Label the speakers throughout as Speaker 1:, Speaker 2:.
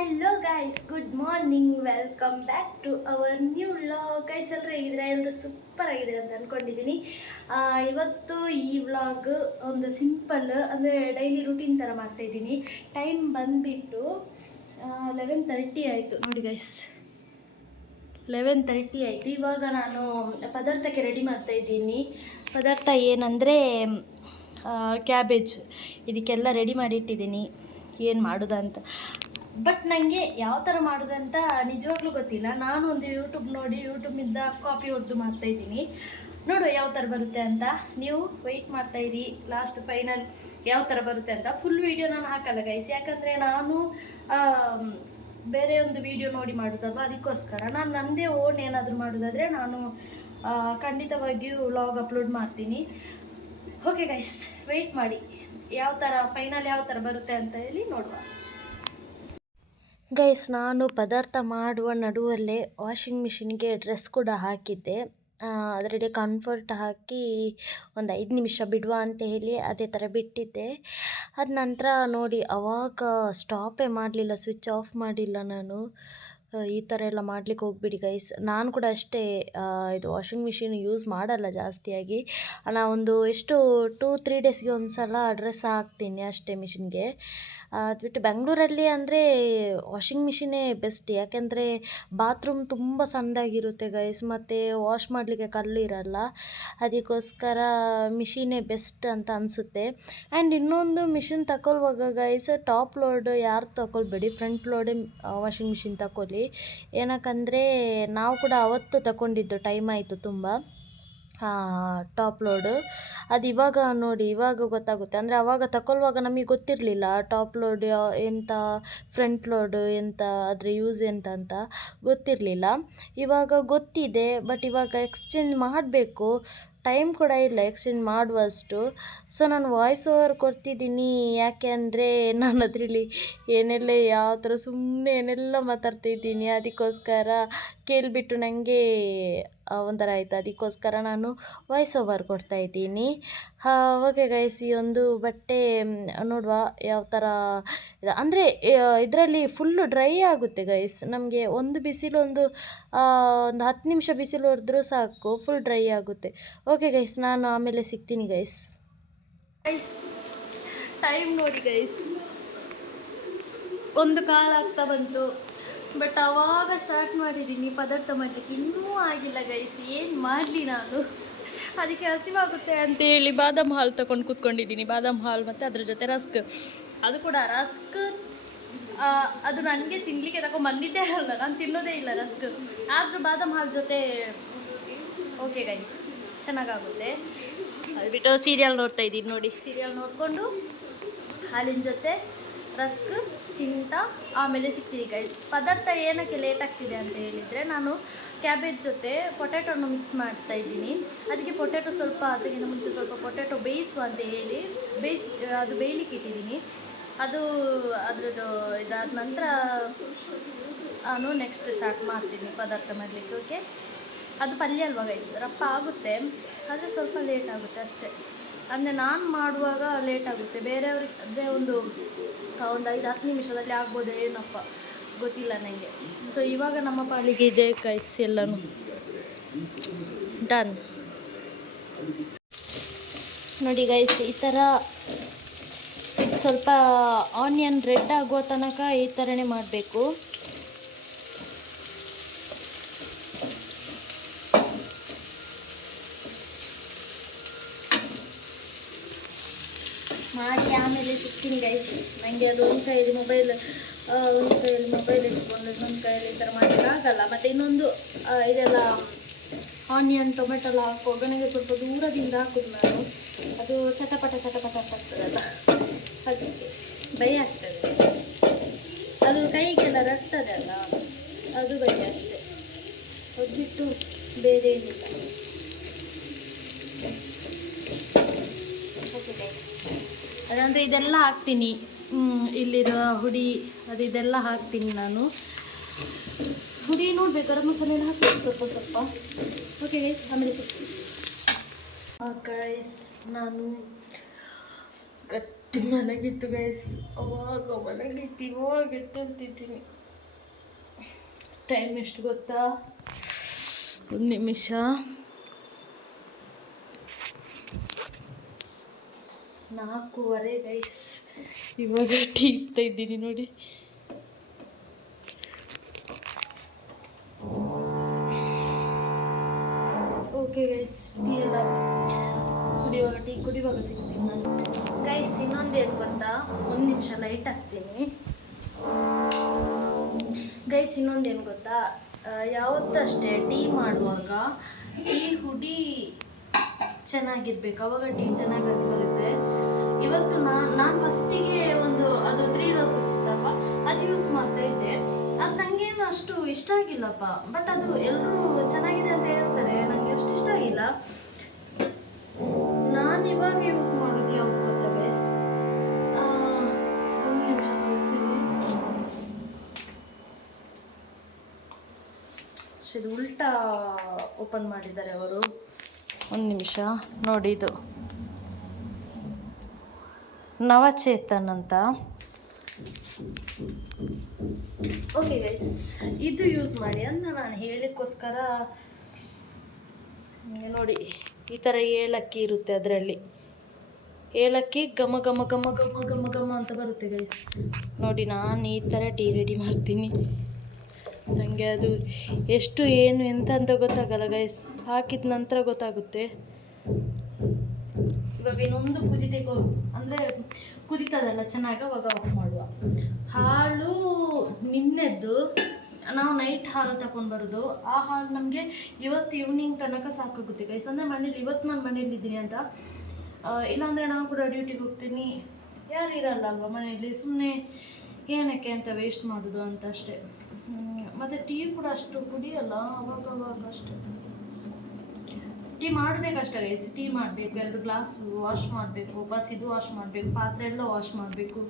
Speaker 1: Hello guys good morning welcome back to our new vlog guys ಎಲ್ಲರೂ ಹೇಗಿದ್ರೆ ಎಲ್ಲರೂ super ಆಗಿದೆ ಅಂತ ಅಂದ್ಕೊಂಡಿದ್ದೀನಿ ಇವತ್ತು ಈ ವ್ಲಾಗ್ ಒಂದು ಸಿಂಪಲ್ ಅಂದರೆ ಡೈಲಿ ರುಟೀನ್ ಥರ ಮಾಡ್ತಾಯಿದ್ದೀನಿ ಟೈಮ್ ಬಂದುಬಿಟ್ಟು ಲೆವೆನ್ ತರ್ಟಿ ಆಯಿತು. ನೋಡಿ ಗೈಸ್ ಲೆವೆನ್ ತರ್ಟಿ ಆಯಿತು. ಇವಾಗ ನಾನು ಪದಾರ್ಥಕ್ಕೆ ರೆಡಿ ಮಾಡ್ತಾ ಇದ್ದೀನಿ. ಪದಾರ್ಥ ಏನಂದರೆ ಕ್ಯಾಬೇಜ್ ಇದಕ್ಕೆಲ್ಲ ರೆಡಿ ಮಾಡಿಟ್ಟಿದ್ದೀನಿ. ಏನು ಮಾಡೋದಂತ. ಬಟ್ ನನಗೆ ಯಾವ ಥರ ಅಂತ ನಿಜವಾಗ್ಲೂ ಗೊತ್ತಿಲ್ಲ. ನಾನು ಒಂದು ಯೂಟ್ಯೂಬ್ ನೋಡಿ ಯೂಟ್ಯೂಬಿಂದ ಕಾಪಿ ಹೊಡೆದು ಮಾಡ್ತಾಯಿದ್ದೀನಿ ನೋಡುವ ಯಾವ ಥರ ಬರುತ್ತೆ ಅಂತ. ನೀವು ವೆಯ್ಟ್ ಮಾಡ್ತಾಯಿರಿ ಲಾಸ್ಟ್ ಫೈನಲ್ ಯಾವ ಥರ ಬರುತ್ತೆ ಅಂತ. ಫುಲ್ ವೀಡಿಯೋ ನಾನು ಹಾಕಲ್ಲ ಗೈಸ್ ಯಾಕಂದರೆ ನಾನು ಬೇರೆ ಒಂದು ವಿಡಿಯೋ ನೋಡಿ ಮಾಡೋದಲ್ವ? ಅದಕ್ಕೋಸ್ಕರ. ನಾನು ನನ್ನದೇ ಓನ್ ಏನಾದರೂ ಮಾಡೋದಾದರೆ ನಾನು ಖಂಡಿತವಾಗಿಯೂ ವ್ಲಾಗ್ ಅಪ್ಲೋಡ್ ಮಾಡ್ತೀನಿ. ಓಕೆ ಗೈಸ್ ವೆಯ್ಟ್ ಮಾಡಿ. ಯಾವ ಥರ ಫೈನಲ್ ಯಾವ ಥರ ಬರುತ್ತೆ ಅಂತ ಹೇಳಿ ನೋಡುವ. ಗೈಸ್ ನಾನು ಪದಾರ್ಥ ಮಾಡುವ ನಡುವಲ್ಲೇ ವಾಷಿಂಗ್ ಮಿಷಿನ್ಗೆ ಡ್ರೆಸ್ ಕೂಡ ಹಾಕಿದ್ದೆ. ಅದರಲ್ಲಿ ಕಂಫರ್ಟ್ ಹಾಕಿ ಒಂದು ಐದು ನಿಮಿಷ ಬಿಡುವ ಅಂತ ಹೇಳಿ ಅದೇ ಥರ ಬಿಟ್ಟಿದ್ದೆ. ಅದ ನಂತರ ನೋಡಿ, ಅವಾಗ ಸ್ಟಾಪೇ ಮಾಡಲಿಲ್ಲ ಸ್ವಿಚ್ ಆಫ್ ಮಾಡಿಲ್ಲ ನಾನು. ಈ ಥರ ಎಲ್ಲ ಮಾಡ್ಲಿಕ್ಕೆ ಹೋಗ್ಬಿಡಿ ಗೈಸ್ ನಾನು ಕೂಡ ಅಷ್ಟೇ ಇದು ವಾಷಿಂಗ್ ಮಿಷಿನ್ ಯೂಸ್ ಮಾಡಲ್ಲ ಜಾಸ್ತಿಯಾಗಿ. ನಾನು ಒಂದು ಎಷ್ಟು ಟೂ ತ್ರೀ ಡೇಸ್ಗೆ ಒಂದು ಸಲ ಡ್ರೆಸ್ ಹಾಕ್ತೀನಿ ಅಷ್ಟೇ ಮಿಷಿನ್ಗೆ ಅದು ಬಿಟ್ಟು ಬೆಂಗಳೂರಲ್ಲಿ ಅಂದರೆ ವಾಷಿಂಗ್ ಮಿಷಿನೇ ಬೆಸ್ಟ್. ಯಾಕೆಂದರೆ ಬಾತ್ರೂಮ್ ತುಂಬ ಸಣ್ಣದಾಗಿರುತ್ತೆ ಗೈಸ್, ಮತ್ತು ವಾಶ್ ಮಾಡಲಿಕ್ಕೆ ಕಲ್ಲು ಇರಲ್ಲ. ಅದಕ್ಕೋಸ್ಕರ ಮಿಷಿನೇ ಬೆಸ್ಟ್ ಅಂತ ಅನಿಸುತ್ತೆ. ಆ್ಯಂಡ್ ಇನ್ನೊಂದು ಮಿಷಿನ್ ತಗೊಳ್ಳುವಾಗ ಗೈಸ್, ಟಾಪ್ ಲೋಡ್ ಯಾರು ತಗೊಳ್ಬೇಡಿ ಫ್ರಂಟ್ ಲೋಡೇ ವಾಷಿಂಗ್ ಮಿಷಿನ್ ತಗೊಳ್ಳಿ ಏನಕ್ಕಂದರೆ ನಾವು ಕೂಡ ಅವತ್ತು ತಗೊಂಡಿದ್ದು ಟೈಮ್ ಆಯಿತು ತುಂಬ. ಟಾಪ್ ಲೋಡು ಅದು ಇವಾಗ ನೋಡಿ, ಇವಾಗ ಗೊತ್ತಾಗುತ್ತೆ. ಅಂದರೆ ಅವಾಗ ತಗೊಳ್ಳುವಾಗ ನಮಗೆ ಗೊತ್ತಿರಲಿಲ್ಲ ಟಾಪ್ ಲೋಡ್ ಎಂತ ಫ್ರಂಟ್ ಲೋಡು ಎಂತ ಅದರ ಯೂಸ್ ಎಂತ ಅಂತ ಗೊತ್ತಿರಲಿಲ್ಲ. ಇವಾಗ ಗೊತ್ತಿದೆ ಬಟ್ ಇವಾಗ ಎಕ್ಸ್ಚೇಂಜ್ ಮಾಡಬೇಕು. ಟೈಮ್ ಕೂಡ ಇಲ್ಲ ಎಕ್ಸ್ಚೇಂಜ್ ಮಾಡುವಷ್ಟು. ಸೊ ನಾನು ವಾಯ್ಸ್ ಓವರ್ ಕೊಡ್ತಿದ್ದೀನಿ. ಯಾಕೆ ಅಂದರೆ, ನಾನು ಅದರಲ್ಲಿ ಏನೆಲ್ಲ, ಯಾವ ಥರ ಸುಮ್ಮನೆ ಏನೆಲ್ಲ ಮಾತಾಡ್ತಿದ್ದೀನಿ, ಅದಕ್ಕೋಸ್ಕರ ಕೇಳಿಬಿಟ್ಟು ನನಗೆ ಒಂಥರ ಆಯಿತು. ಅದಕ್ಕೋಸ್ಕರ ನಾನು ವಾಯ್ಸ್ ಓವರ್ ಕೊಡ್ತಾ ಇದ್ದೀನಿ. ಓಕೆ ಗೈಸ್ ಈ ಒಂದು ಬಟ್ಟೆ ನೋಡುವ, ಯಾವ ಥರ ಅಂದರೆ ಇದರಲ್ಲಿ ಫುಲ್ಲು ಡ್ರೈ ಆಗುತ್ತೆ ಗೈಸ್ ನಮಗೆ ಒಂದು ಬಿಸಿಲು ಒಂದು ಒಂದು ಹತ್ತು ನಿಮಿಷ ಬಿಸಿಲು ಹೊಡೆದ್ರೂ ಸಾಕು ಫುಲ್ ಡ್ರೈ ಆಗುತ್ತೆ. ಓಕೆ ಗೈಸ್ ನಾನು ಆಮೇಲೆ ಸಿಗ್ತೀನಿ ಗೈಸ್ ಗೈಸ್ ಟೈಮ್ ನೋಡಿ ಗೈಸ್ ಒಂದು ಕಾಲ ಆಗ್ತಾ ಬಂತು ಬಟ್ ಆವಾಗ ಸ್ಟಾರ್ಟ್ ಮಾಡಿದ್ದೀನಿ ಪದಾರ್ಥ ಮಾಡಲಿಕ್ಕೆ. ಇನ್ನೂ ಆಗಿಲ್ಲ ಗೈಸ್ ಏನು ಮಾಡಲಿ ನಾನು? ಅದಕ್ಕೆ ಹಸಿವಾಗುತ್ತೆ ಅಂತೇಳಿ ಬಾದಾಮ್ ಹಾಲು ತಗೊಂಡು ಕೂತ್ಕೊಂಡಿದ್ದೀನಿ. ಬಾದಾಮ್ ಹಾಲು ಮತ್ತು ಅದ್ರ ಜೊತೆ ರಸ್ಕ್. ಅದು ಕೂಡ ರಸ್ಕ್. ಅದು ನನಗೆ ತಿನ್ನಲಿಕ್ಕೆ ತಗೊಂಡು ಬಂದಿದ್ದೇ ಅಲ್ಲ, ನಾನು ತಿನ್ನೋದೇ ಇಲ್ಲ ರಸ್ಕ್. ಆದರೂ ಬಾದಾಮ್ ಹಾಲು ಜೊತೆ ಓಕೆ ಗೈಸ್ ಚೆನ್ನಾಗಾಗುತ್ತೆ. ಅದು ಬಿಟ್ಟು ಸೀರಿಯಲ್ ನೋಡ್ತಾ ಇದ್ದೀನಿ ನೋಡಿ. ಸೀರಿಯಲ್ ನೋಡಿಕೊಂಡು ಹಾಲಿನ ಜೊತೆ ರಸ್ಕ್, ತಿಂತಾ, ಆಮೇಲೆ ಸಿಗ್ತೀನಿ ಗೈಸ್ ಪದಾರ್ಥ ಏನಕ್ಕೆ ಲೇಟ್ ಆಗ್ತಿದೆ ಅಂತ ಹೇಳಿದರೆ ನಾನು ಕ್ಯಾಬೇಜ್ ಜೊತೆ ಪೊಟ್ಯಾಟೊನ ಮಿಕ್ಸ್ ಮಾಡ್ತಾ ಇದ್ದೀನಿ. ಅದಕ್ಕೆ ಪೊಟ್ಯಾಟೊ ಸ್ವಲ್ಪ, ಅದಕ್ಕಿಂತ ಮುಂಚೆ ಸ್ವಲ್ಪ ಪೊಟ್ಯಾಟೊ ಬೇಯಿಸುವ ಅಂತ ಹೇಳಿ ಬೇಯಿಸ್, ಅದು ಬೇಯಲಿಕ್ಕೆ ಇಟ್ಟಿದ್ದೀನಿ. ಅದು ಅದರದ್ದು ಇದಾದ ನಂತರ ನಾನು ನೆಕ್ಸ್ಟ್ ಸ್ಟಾರ್ಟ್ ಮಾಡ್ತೀನಿ ಪದಾರ್ಥ ಮಾಡಲಿಕ್ಕೆ ಓಕೆ ಅದು ಪಲ್ಯ ಅಲ್ವಾ ಗೈಸ್ ರಪ್ಪ ಆಗುತ್ತೆ. ಆದರೆ ಸ್ವಲ್ಪ ಲೇಟ್ ಆಗುತ್ತೆ ಅಷ್ಟೇ. ಅಂದರೆ ನಾನು ಮಾಡುವಾಗ ಲೇಟ್ ಆಗುತ್ತೆ. ಬೇರೆಯವ್ರಿಗೆ, ಅಂದರೆ ಒಂದು ಒಂದು ಐದು, ಹತ್ತು ನಿಮಿಷದಲ್ಲಿ ಆಗ್ಬೋದು ಏನಪ್ಪ? ಗೊತ್ತಿಲ್ಲ ನನಗೆ ಸೊ ಇವಾಗ ನಮ್ಮ ಪಾಲಿಗೆ ಇದೆ ಗೈಸ್ ಎಲ್ಲನೂ. ಡನ್ ನೋಡಿ ಗೈಸ್ ಈ ಥರ ಸ್ವಲ್ಪ ಆನಿಯನ್ ರೆಡ್ ಆಗುವ ತನಕ ಈ ಥರನೇ ಮಾಡಬೇಕು ಮಾಡಿ ಆಮೇಲೆ ಆಯಿತು. ನನಗೆ ಅದು ಒಂದು ಕೈಯಲ್ಲಿ ಮೊಬೈಲ್ ಒಂದು ಕೈಯಲ್ಲಿ ಮೊಬೈಲ್ ಇಟ್ಕೊಂಡು ಇನ್ನೊಂದು ಕೈಯಲ್ಲಿ ಈ ಥರ ಮಾಡಲಿಕ್ಕೆ ಆಗಲ್ಲ. ಮತ್ತು ಇನ್ನೊಂದು ಇದೆಲ್ಲ ಆನಿಯನ್ ಟೊಮೆಟೊ ಎಲ್ಲ ಹಾಕುವಾಗ ನನಗೆ ಸ್ವಲ್ಪ ದೂರದಿಂದ ಹಾಕೋದು ನಾನು. ಅದು ಚಟಪಟ ಚಟಪಟ ಆಗ್ತದಲ್ಲ ಅದಕ್ಕೆ ಭಯ ಆಗ್ತದೆ. ಅದು ಕೈಗೆಲ್ಲ ರಟ್ತದೆ ಅಲ್ಲ. ಅದು ಭಯ ಅಷ್ಟೇ. ಬಿಟ್ಟು ಬೇರೆ ಏನಿಲ್ಲ ಓಕೆ ಗೈಸ್ ಅದಂದರೆ ಇದೆಲ್ಲ ಹಾಕ್ತೀನಿ. ಇಲ್ಲಿರೋ ಹುಡಿ, ಅದು ಇದೆಲ್ಲ ಹಾಕ್ತೀನಿ ನಾನು. ಹುಡಿ ನೋಡ್ಬೇಕು, ಗರಂ ಮಸಾಲೆ ಹಾಕ್ತೀನಿ ಸ್ವಲ್ಪ ಸ್ವಲ್ಪ. ಓಕೆ ಆಮೇಲೆ ಗೈಸ್ ನಾನು ಗಟ್ಟಿ ಮಲಗಿತ್ತು ಗೈಸ್ ಅವಾಗ ಮಲಗಿತ್ತು ಇವಾಗ ಎತ್ತಂತಿದ್ದೀನಿ ಟೈಮ್ ಎಷ್ಟು ಗೊತ್ತಾ? ಒಂದು ನಿಮಿಷ. ನಾಲ್ಕೂವರೆ ಗೈಸ್ ಇವಾಗ ಟೀ ಇಡ್ತಾ ಇದ್ದೀನಿ ನೋಡಿ. ಓಕೆ ಗೈಸ್ ಟೀ ಎಲ್ಲ ಕುಡಿಯುವಾಗ ಟೀ ಕುಡಿಯುವಾಗ ಸಿಗ್ತೀನಿ ನಾನು. ಗೈಸ್ ಇನ್ನೊಂದು ಏನು ಗೊತ್ತಾ? ಒಂದು ನಿಮಿಷ ಲೈಟ್ ಹಾಕ್ತೀನಿ. ಗೈಸ್ ಏನು ಗೊತ್ತಾ? ಯಾವತ್ತಷ್ಟೇ ಟೀ ಮಾಡುವಾಗ ಟೀ ಹುಡಿ ಚೆನ್ನಾಗಿರ್ಬೇಕು. ಅವಾಗ ಟೀ ಚೆನ್ನಾಗಿ ಬರುತ್ತೆ. ಇವತ್ತು ನಾನು ನಾನು ಫಸ್ಟಿಗೆ ಒಂದು ಅದು ತ್ರೀ ರೋಸಸ್ ಇತ್ತಪ್ಪ ಅದು ಯೂಸ್ ಮಾಡ್ತಾ ಇದ್ದೆ. ಅದು ನನಗೇನು ಅಷ್ಟು ಇಷ್ಟ ಆಗಿಲ್ಲಪ್ಪ. ಬಟ್ ಅದು ಎಲ್ಲರೂ ಚೆನ್ನಾಗಿದೆ ಅಂತ ಹೇಳ್ತಾರೆ. ನನಗೆ ಅಷ್ಟು ಇಷ್ಟ ಆಗಿಲ್ಲ. ನಾನು ಇವಾಗ ಯೂಸ್ ಮಾಡೋದು ಯಾವುದು ಅಂತ ಬೇಸ್ ಒಂದು ನಿಮಿಷ ಇದು ಉಲ್ಟಾ ಓಪನ್ ಮಾಡಿದ್ದಾರೆ ಅವರು. ಒಂದು ನಿಮಿಷ, ನೋಡಿ ಇದು. ನವಚೇತನ್ ಅಂತ. ಓಕೆ ಗೈಸ್ ಇದು ಯೂಸ್ ಮಾಡಿ ಅಂತ ನಾನು ಹೇಳಿಕ್ಕೋಸ್ಕರ ನೋಡಿ, ಈ ಥರ ಏಲಕ್ಕಿ ಇರುತ್ತೆ ಅದರಲ್ಲಿ. ಏಲಕ್ಕಿ ಘಮ ಘಮ ಘಮ ಘಮ ಘಮ ಘಮ ಅಂತ ಬರುತ್ತೆ ಗೈಸ್ ನೋಡಿ, ನಾನು ಈ ಥರ ಟೀ ರೆಡಿ ಮಾಡ್ತೀನಿ. ನನಗೆ ಅದು ಎಷ್ಟು, ಏನು, ಎಂತ ಅಂತ ಗೊತ್ತಾಗಲ್ಲ ಗೈಸ್ ಹಾಕಿದ ನಂತರ ಗೊತ್ತಾಗುತ್ತೆ. ಇವಾಗ ಇನ್ನೊಂದು ಕುದಿತೆಗೋ ಅಂದರೆ ಕುದಿತದಲ್ಲ ಚೆನ್ನಾಗಿ ಅವಾಗ ಆಫ್ ಮಾಡುವ. ಹಾಲು ನಿನ್ನೆದ್ದು ನಾವು ನೈಟ್ ಹಾಲು ತಗೊಂಡು ಬರೋದು. ಆ ಹಾಲು ನಮಗೆ ಇವತ್ತು ಈವ್ನಿಂಗ್ ತನಕ ಸಾಕಾಗುತ್ತೆ ಗೈಸ್ ಅಂದರೆ ಮನೇಲಿ ಇವತ್ತು ನಾನು ಮನೇಲಿ ಇದ್ದೀನಿ ಅಂತ. ಇಲ್ಲಾಂದರೆ ನಾವು ಕೂಡ ಡ್ಯೂಟಿಗೆ ಹೋಗ್ತೀನಿ. ಯಾರು ಇರಲ್ಲ ಅಲ್ವಾ ಮನೆಯಲ್ಲಿ ಸುಮ್ಮನೆ ಏನಕ್ಕೆ ಅಂತ ವೇಸ್ಟ್ ಮಾಡೋದು ಅಂತ ಅಷ್ಟೇ. ಮತ್ತೆ ಟೀ ಕೂಡ ಅಷ್ಟು ಕುಡಿಯಲ್ಲ ಅವಾಗ ಅವಾಗ ಅಷ್ಟೇ. ಟೀ ಮಾಡೋದೇ ಕಷ್ಟ ಗೈಸ್ ಟೀ ಮಾಡಬೇಕು, ಎರಡು ಗ್ಲಾಸ್ ವಾಶ್ ಮಾಡಬೇಕು, ಬಸ್ ಇದು ವಾಶ್ ಮಾಡಬೇಕು, ಪಾತ್ರೆ ಎಲ್ಲ ವಾಶ್ ಮಾಡಬೇಕು.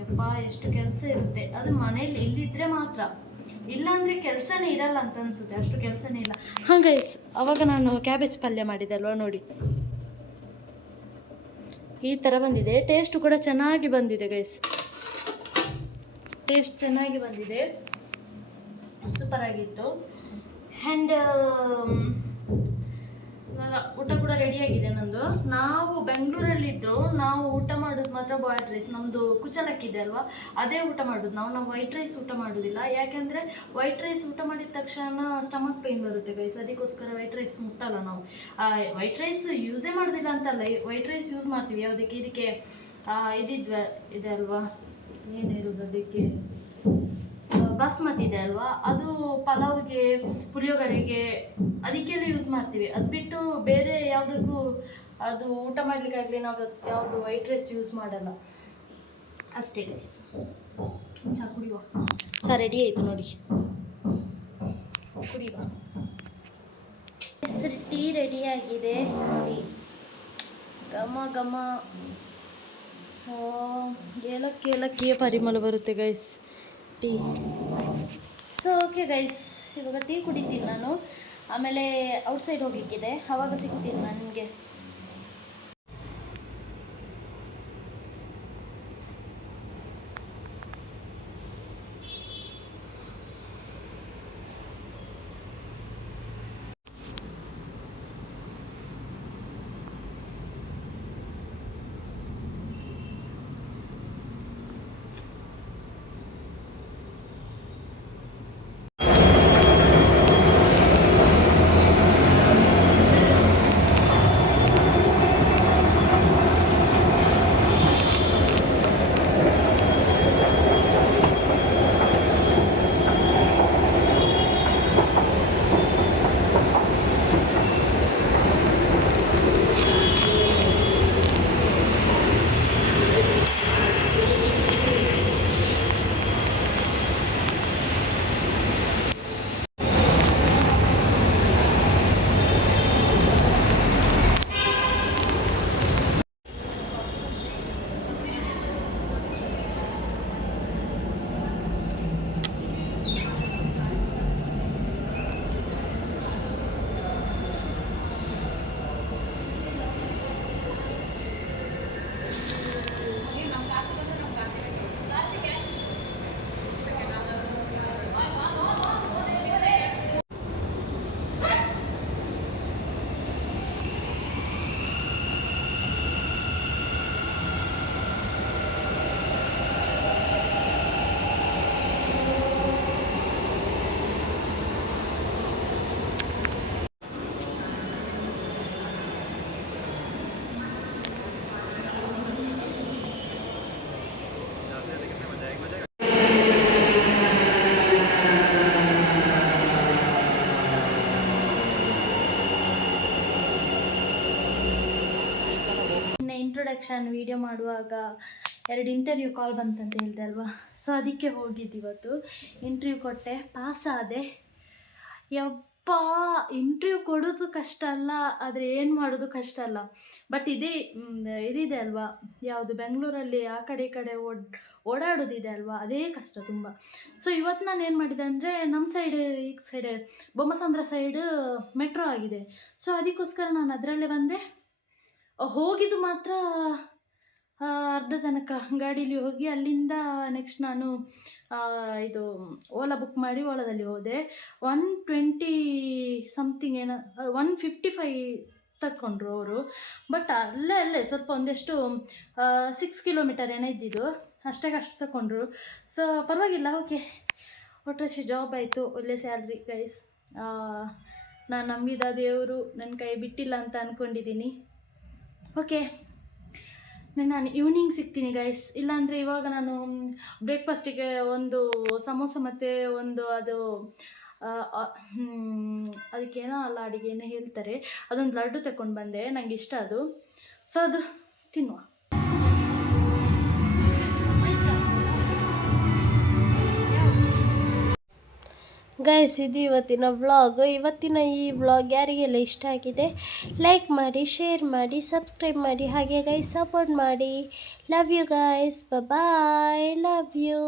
Speaker 1: ಯಪ್ಪ, ಎಷ್ಟು ಕೆಲಸ ಇರುತ್ತೆ. ಅದು ಮನೇಲಿ ಇಲ್ಲಿದ್ರೆ ಮಾತ್ರ. ಇಲ್ಲಾಂದರೆ ಕೆಲಸನೇ ಇರಲ್ಲ ಅಂತ ಅನಿಸುತ್ತೆ. ಅಷ್ಟು ಕೆಲಸನೇ ಇಲ್ಲ. ಹಾಂ ಅವಾಗ ನಾನು ಕ್ಯಾಬೇಜ್ ಪಲ್ಯ ಮಾಡಿದೆ ಅಲ್ವಾ, ನೋಡಿ. ಈ ಥರ ಬಂದಿದೆ. ಟೇಸ್ಟ್ ಕೂಡ ಚೆನ್ನಾಗಿ ಬಂದಿದೆ ಗೈಸ್ ಟೇಸ್ಟ್ ಚೆನ್ನಾಗಿ ಬಂದಿದೆ. ಸೂಪರಾಗಿತ್ತು ಆ್ಯಂಡ್ ಊಟ ಕೂಡ ರೆಡಿ ಆಗಿದೆ ನಂದು. ನಾವು ಬೆಂಗಳೂರಲ್ಲಿದ್ದರು ನಾವು ಊಟ ಮಾಡೋದು ಮಾತ್ರ ಬಾಯ್ಲ್ಡ್ ರೈಸ್ ನಮ್ಮದು ಕುಚಲಕ್ಕಿ ಇದೆ ಅಲ್ವಾ? ಅದೇ ಊಟ ಮಾಡೋದು. ನಾವು ನಾವು ವೈಟ್ ರೈಸ್ ಊಟ ಮಾಡೋದಿಲ್ಲ. ಯಾಕೆಂದರೆ ವೈಟ್ ರೈಸ್ ಊಟ ಮಾಡಿದ ತಕ್ಷಣ ಸ್ಟಮಕ್ ಪೇನ್ ಬರುತ್ತೆ ಗೈಸ್ ಅದಕ್ಕೋಸ್ಕರ ವೈಟ್ ರೈಸ್ ಮುಟ್ಟಲ್ಲ ನಾವು. ವೈಟ್ ರೈಸ್ ಯೂಸೇ ಮಾಡೋದಿಲ್ಲ ಅಂತಲ್ಲ. ವೈಟ್ ರೈಸ್ ಯೂಸ್ ಮಾಡ್ತೀವಿ. ಯಾವುದಕ್ಕೆ? ಇದಕ್ಕೆ ಇದಿದ್ವ, ಇದೆ ಅಲ್ವಾ? ಏನಿರೋದು ಅದಕ್ಕೆ? ಬಾಸ್ಮತಿ ಇದೆ ಅಲ್ವಾ? ಅದು ಪಲಾವ್ಗೆ, ಪುಳಿಯೋಗರೆಗೆ ಅದಕ್ಕೆಲ್ಲ ಯೂಸ್ ಮಾಡ್ತೀವಿ. ಅದು ಬಿಟ್ಟು ಬೇರೆ ಯಾವುದಕ್ಕೂ ಅದು ಊಟ ಮಾಡಲಿಕ್ಕಾಗಲಿ ನಾವು ಯಾವುದು ವೈಟ್ ರೈಸ್ ಯೂಸ್ ಮಾಡಲ್ಲ. ಅಷ್ಟೇ ಗೈಸ್ ಚಾ ಕುಡಿಯುವ. ಸರ್ ರೆಡಿ ಆಯಿತು ನೋಡಿ. ಕುಡಿಯುವ. ಹೆಸರು ಟೀ ಆಗಿದೆ ನೋಡಿ. ಘಮ ಘಮ. ಏಲಕ್ಕಿ, ಏಲಕ್ಕಿಯ ಪರಿಮಳ ಬರುತ್ತೆ guys tea. So okay guys ಇವಾಗ ಟೀ ಕುಡಿತೀನಿ ನಾನು. ಆಮೇಲೆ ಔಟ್ಸೈಡ್ ಹೋಗ್ಲಿಕ್ಕಿದೆ. ಆವಾಗ ಸಿಗ್ತೀನಿ ನಾನು ಇಂಟ್ರಡಕ್ಷನ್ ವೀಡಿಯೋ ಮಾಡುವಾಗ ಎರಡು ಇಂಟರ್ವ್ಯೂ ಕಾಲ್ ಬಂತಂತ ಹೇಳಿದೆ ಅಲ್ವಾ? ಸೊ ಅದಕ್ಕೆ ಹೋಗಿದ್ದು ಇವತ್ತು. ಇಂಟರ್ವ್ಯೂ ಕೊಟ್ಟೆ ಪಾಸ್ ಆದೆ. ಯಪ್ಪ ಇಂಟರ್ವ್ಯೂ ಕೊಡೋದು ಕಷ್ಟ ಅಲ್ಲ, ಆದರೆ ಏನು ಮಾಡೋದು ಕಷ್ಟ ಅಲ್ಲ. ಬಟ್ ಇದೇ ಇದಿದೆ ಅಲ್ವಾ? ಯಾವುದು ಬೆಂಗಳೂರಲ್ಲಿ ಆ ಕಡೆ ಕಡೆ ಓಡ್, ಓಡಾಡೋದಿದೆ ಅಲ್ವಾ? ಅದೇ ಕಷ್ಟ ತುಂಬ. ಸೊ ಇವತ್ತು ನಾನು ಏನು ಮಾಡಿದೆ ಅಂದರೆ ನಮ್ಮ ಸೈಡ್ ಈ ಸೈಡ್ ಬೊಮ್ಮಸಂದ್ರ ಸೈಡ್ ಮೆಟ್ರೋ ಆಗಿದೆ. ಸೊ ಅದಕ್ಕೋಸ್ಕರ ನಾನು ಅದರಲ್ಲೇ ಬಂದೆ. ಹೋಗಿದ್ದು ಮಾತ್ರ ಅರ್ಧ ತನಕ. ಗಾಡೀಲಿ ಹೋಗಿ ಅಲ್ಲಿಂದ ನೆಕ್ಸ್ಟ್ ನಾನು ಇದು ಓಲಾ ಬುಕ್ ಮಾಡಿ ಓಲಾದಲ್ಲಿ ಹೋದೆ. ಒನ್ ಟ್ವೆಂಟಿ ಸಮಥಿಂಗ್ ಏನೋ, ಒನ್ ಫಿಫ್ಟಿ ಫೈ ತಗೊಂಡ್ರು ಅವರು. ಬಟ್ ಅಲ್ಲೇ ಅಲ್ಲೇ ಸ್ವಲ್ಪ ಒಂದಷ್ಟು ಸಿಕ್ಸ್ ಕಿಲೋಮೀಟರ್ ಏನೋ ಇದ್ದಿದ್ದು. ಅಷ್ಟಕ್ಕೆ ಅಷ್ಟು ತಗೊಂಡ್ರು ಸೊ ಪರವಾಗಿಲ್ಲ ಓಕೆ ಒಟ್ಟಷ್ಟು ಜಾಬ್ ಆಯಿತು. ಒಳ್ಳೆ ಸ್ಯಾಲ್ರಿ ಗೈಸ್ ನಾನು ನಂಬಿದ ದೇವರು ನನ್ನ ಕೈ ಬಿಟ್ಟಿಲ್ಲ ಅಂತ ಅಂದ್ಕೊಂಡಿದ್ದೀನಿ ಓಕೆ ನಾನು ಈವ್ನಿಂಗ್ ಸಿಗ್ತೀನಿ ಗೈಸ್ ಇಲ್ಲಾಂದರೆ ಇವಾಗ ನಾನು ಬ್ರೇಕ್ಫಾಸ್ಟಿಗೆ ಒಂದು ಸಮೋಸ ಮತ್ತು ಒಂದು ಅದು ಅದಕ್ಕೇನೋ ಅಲ್ಲ ಅಡುಗೆ ಏನೋ ಹೇಳ್ತಾರೆ. ಅದೊಂದು ಲಡ್ಡು ತಗೊಂಡು ಬಂದೆ. ನನಗೆ ಇಷ್ಟ ಅದು. ಸೊ ಅದು ತಿನ್ನುವ.
Speaker 2: ಗೈಸ್ ಇದು ಇವತ್ತಿನ ವ್ಲಾಗ್ ಇವತ್ತಿನ ಈ ವ್ಲಾಗ್ ಯಾರಿಗೆಲ್ಲ ಇಷ್ಟ ಆಗಿದೆ ಲೈಕ್ ಮಾಡಿ ಶೇರ್ ಮಾಡಿ ಸಬ್ಸ್ಕ್ರೈಬ್ ಮಾಡಿ, ಹಾಗೆ ಗೈಸ್ ಸಪೋರ್ಟ್ ಮಾಡಿ. Love you guys bye love you